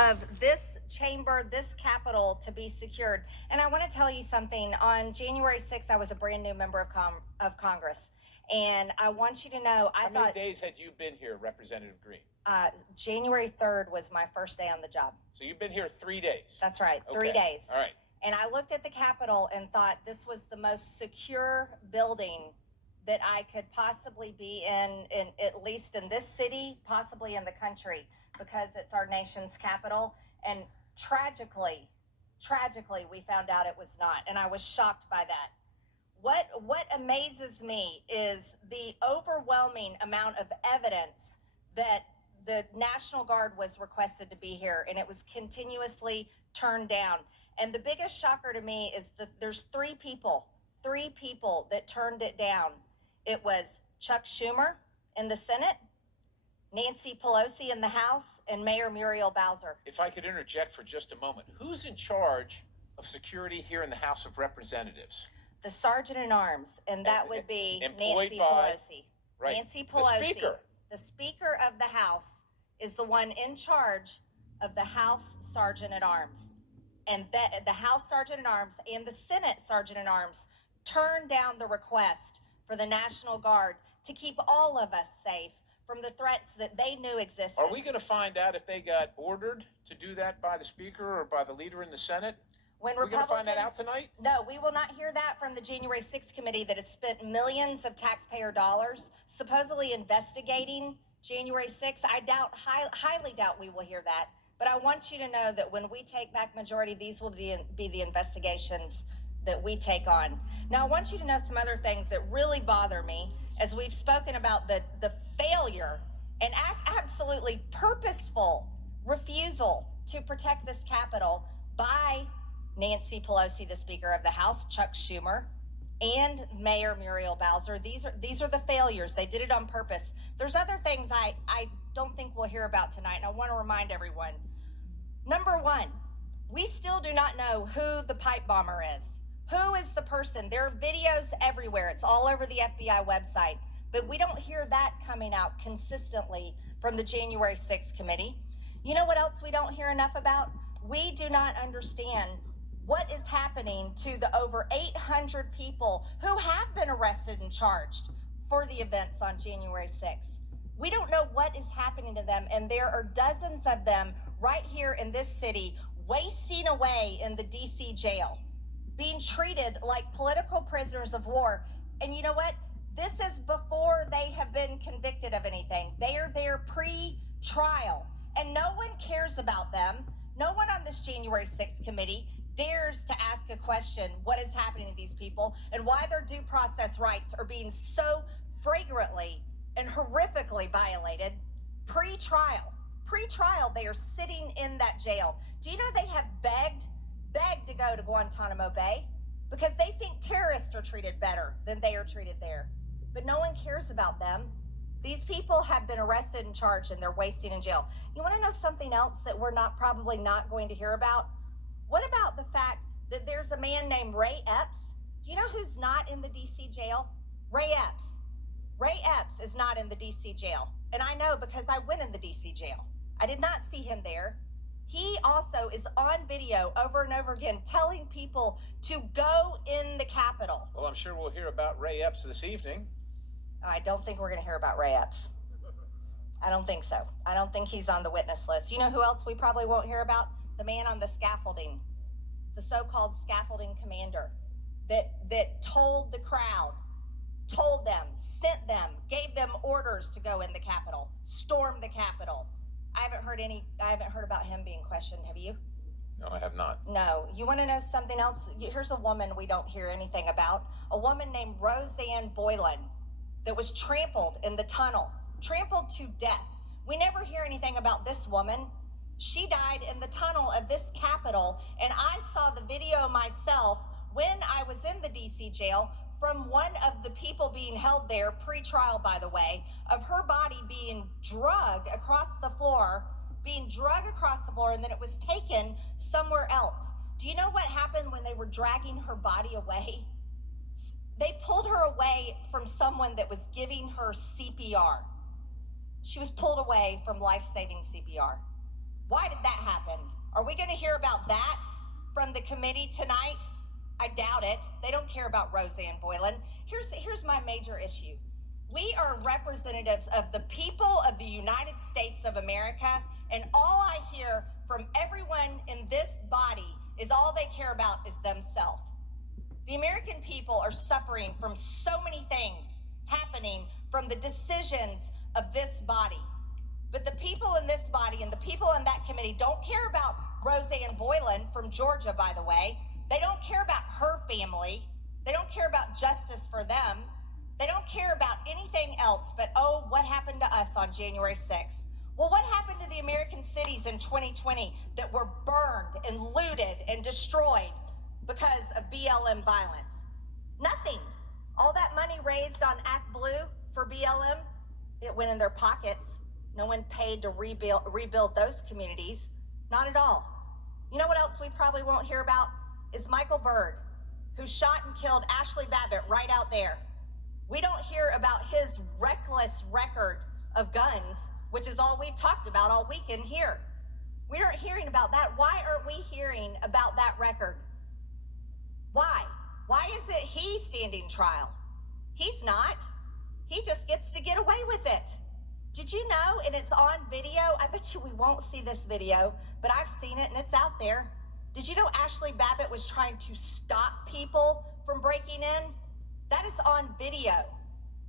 of this chamber, this Capitol to be secured. And I want to tell you something. On January 6th, I was a brand new member of Congress. And I want you to know, How many days had you been here, Representative Green? January 3rd was my first day on the job. So you've been here 3 days? That's right, Okay. 3 days. All right. And I looked at the Capitol and thought this was the most secure building that I could possibly be in at least in this city, possibly in the country, because it's our nation's capital. And tragically, we found out it was not. And I was shocked by that. What amazes me is the overwhelming amount of evidence that the National Guard was requested to be here, and it was continuously turned down. And the biggest shocker to me is that there's three people that turned it down. It was Chuck Schumer in the Senate, Nancy Pelosi in the House, and Mayor Muriel Bowser. If I could interject for just a moment, who's in charge of security here in the House of Representatives? The Sergeant at Arms, and that would be employed Nancy by- Pelosi. Right. Nancy Pelosi. The Speaker. The Speaker of the House is the one in charge of the House Sergeant at Arms. And the House Sergeant at Arms and the Senate Sergeant at Arms turned down the request for the National Guard to keep all of us safe from the threats that they knew existed. Are we going to find out if they got ordered to do that by the Speaker or by the leader in the Senate? When We're going to find that out tonight? No, we will not hear that from the January 6th committee that has spent millions of taxpayer dollars supposedly investigating January 6th. I highly doubt we will hear that. But I want you to know that when we take back majority, these will be the investigations that we take on. Now, I want you to know some other things that really bother me as we've spoken about the failure and absolutely purposeful refusal to protect this Capitol by Nancy Pelosi, the Speaker of the House, Chuck Schumer, and Mayor Muriel Bowser. These are the failures. They did it on purpose. There's other things I don't think we'll hear about tonight, and I want to remind everyone. Number one, we still do not know who the pipe bomber is. Who is the person? There are videos everywhere. It's all over the FBI website, but we don't hear that coming out consistently from the January 6th committee. You know what else we don't hear enough about? We do not understand what is happening to the over 800 people who have been arrested and charged for the events on January 6th. We don't know what is happening to them, and there are dozens of them right here in this city wasting away in the DC jail, being treated like political prisoners of war. And you know what? This is before they have been convicted of anything. They are there pre-trial, and no one cares about them. No one on this January 6th committee dares to ask a question, what is happening to these people and why their due process rights are being so flagrantly and horrifically violated pre-trial. Pre-trial, they are sitting in that jail. Do you know they have begged to go to Guantanamo Bay because they think terrorists are treated better than they are treated there. But no one cares about them. These people have been arrested and charged, and they're wasting in jail. You want to know something else that we're probably not going to hear about? What about the fact that there's a man named Ray Epps? Do you know who's not in the DC jail? Ray Epps. Ray Epps is not in the DC jail. And I know because I went in the DC jail. I did not see him there. He also is on video over and over again telling people to go in the Capitol. Well, I'm sure we'll hear about Ray Epps this evening. I don't think we're going to hear about Ray Epps. I don't think so. I don't think he's on the witness list. You know who else we probably won't hear about? The man on the scaffolding, the so-called scaffolding commander that told the crowd, told them, sent them, gave them orders to go in the Capitol, storm the Capitol. I haven't heard about him being questioned. Have you? No, I have not. No. You want to know something else? Here's a woman we don't hear anything about. A woman named Roseanne Boylan that was trampled in the tunnel, trampled to death. We never hear anything about this woman. She died in the tunnel of this Capitol, and I saw the video myself when I was in the DC jail from one of the people being held there, pre-trial by the way, of her body being dragged across the floor, and then it was taken somewhere else. Do you know what happened when they were dragging her body away? They pulled her away from someone that was giving her CPR. She was pulled away from life-saving CPR. Why did that happen? Are we going to hear about that from the committee tonight? I doubt it. They don't care about Roseanne Boyland. Here's my major issue. We are representatives of the people of the United States of America, and all I hear from everyone in this body is all they care about is themselves. The American people are suffering from so many things happening from the decisions of this body. But the people in this body and the people in that committee don't care about Roseanne Boyland from Georgia, by the way. They don't care about her family. They don't care about justice for them. They don't care about anything else but, oh, what happened to us on January 6th? Well, what happened to the American cities in 2020 that were burned and looted and destroyed because of BLM violence? Nothing. All that money raised on Act Blue for BLM, it went in their pockets. No one paid to rebuild those communities. Not at all. You know what else we probably won't hear about? Is Michael Byrd, who shot and killed Ashley Babbitt right out there. We don't hear about his reckless record of guns, which is all we've talked about all weekend here. We aren't hearing about that. Why aren't we hearing about that record? Why? Why isn't he standing trial? He's not. He just gets to get away with it. Did you know, and it's on video, I bet you we won't see this video, but I've seen it and it's out there. Did you know Ashley Babbitt was trying to stop people from breaking in? That is on video.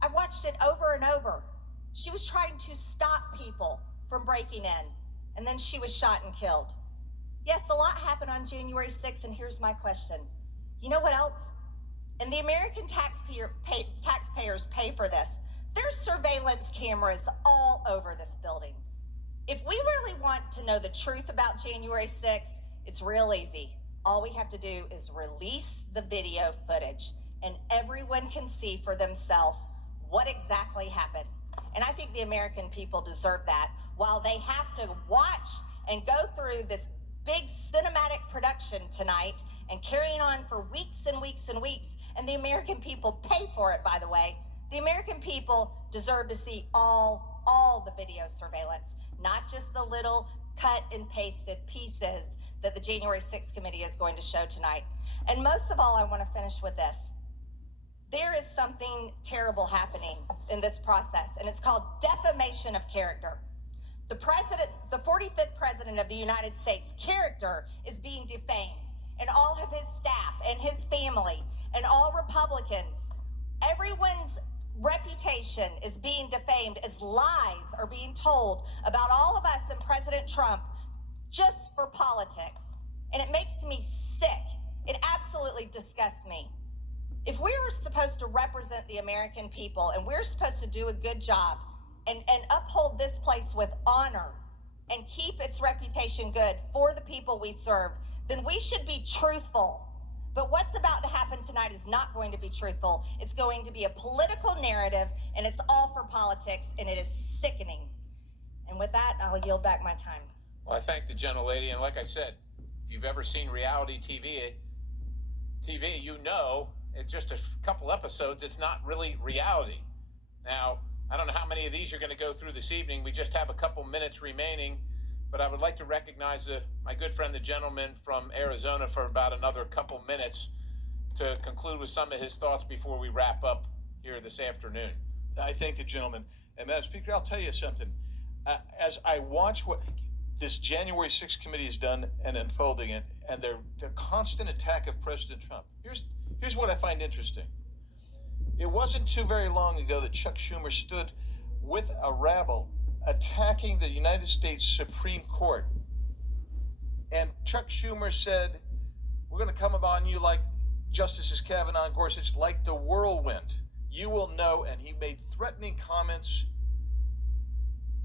I've watched it over and over. She was trying to stop people from breaking in, and then she was shot and killed. Yes, a lot happened on January 6th, and here's my question. You know what else? And the American taxpayers pay for this. There's surveillance cameras all over this building. If we really want to know the truth about January 6th, it's real easy. All we have to do is release the video footage, and everyone can see for themselves what exactly happened. And I think the American people deserve that, while they have to watch and go through this big cinematic production tonight and carrying on for weeks and weeks and weeks. And the American people pay for it, by the way. The American people deserve to see all the video surveillance, not just the little cut and pasted pieces that the January 6th committee is going to show tonight. And most of all, I want to finish with this. There is something terrible happening in this process, and it's called defamation of character. The 45th president of the United States' character is being defamed, and all of his staff and his family and all Republicans, everyone's reputation is being defamed as lies are being told about all of us and President Trump just for politics. And it makes me sick. It absolutely disgusts me. If we were supposed to represent the American people and we're supposed to do a good job and uphold this place with honor and keep its reputation good for the people we serve, then we should be truthful. But what's about to happen tonight is not going to be truthful. It's going to be a political narrative, and it's all for politics, and it is sickening. And with that, I'll yield back my time. Well, I thank the gentlelady, and like I said, if you've ever seen reality TV, you know, it's just a couple episodes, it's not really reality. Now, I don't know how many of these you're going to go through this evening. We just have a couple minutes remaining, but I would like to recognize my good friend, the gentleman from Arizona, for about another couple minutes to conclude with some of his thoughts before we wrap up here this afternoon. I thank the gentleman. And Madam Speaker, I'll tell you something. As I watch what this January 6th committee has done and unfolding it, and their constant attack of President Trump, here's what I find interesting. It wasn't too very long ago that Chuck Schumer stood with a rabble attacking the United States Supreme Court. And Chuck Schumer said, we're going to come upon you like Justices Kavanaugh and Gorsuch, like the whirlwind. You will know. And he made threatening comments.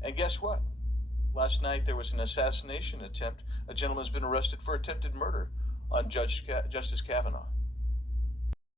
And guess what? Last night there was an assassination attempt. A gentleman's been arrested for attempted murder on Justice Kavanaugh.